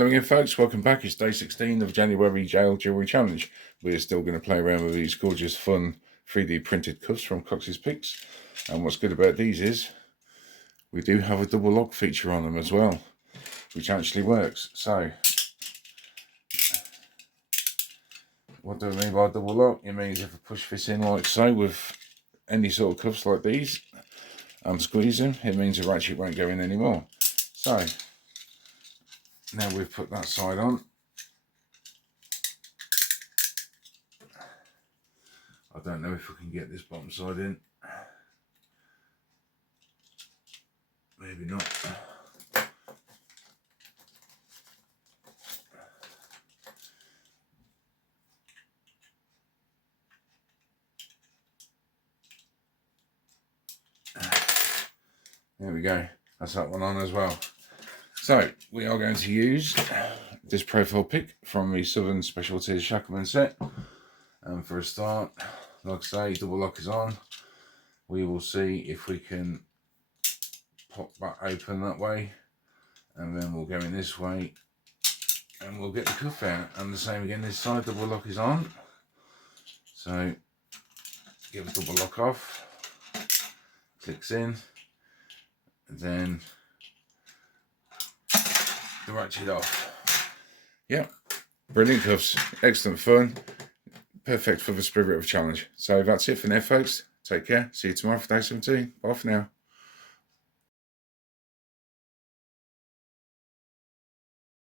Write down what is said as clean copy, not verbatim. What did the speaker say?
Hello again, folks. Welcome back. It's day 16 of January Jail Jewellery Challenge. We're still going to play around with these gorgeous, fun 3D printed cuffs from Cox's Picks. And what's good about these is we do have a double lock feature on them as well, which actually works. So, what do I mean by double lock? It means if I push this in like so with any sort of cuffs like these and squeeze them, it means the ratchet won't go in anymore. So, now we've put that side on. I don't know if I can get this bottom side in. Maybe not. There we go. That's that one on as well. So we are going to use this profile pick from the Southern Specialties Shackleman set. And for a start, like I say, double lock is on. We will see if we can pop that open that way, and then we'll go in this way and we'll get the cuff out. And the same again this side, double lock is on. So give a double lock off, clicks in, and then the ratchet off. Yeah, brilliant cuffs, excellent fun, perfect for the spirit of challenge. So that's it for now, folks. Take care. See you tomorrow for day 17. Bye for now.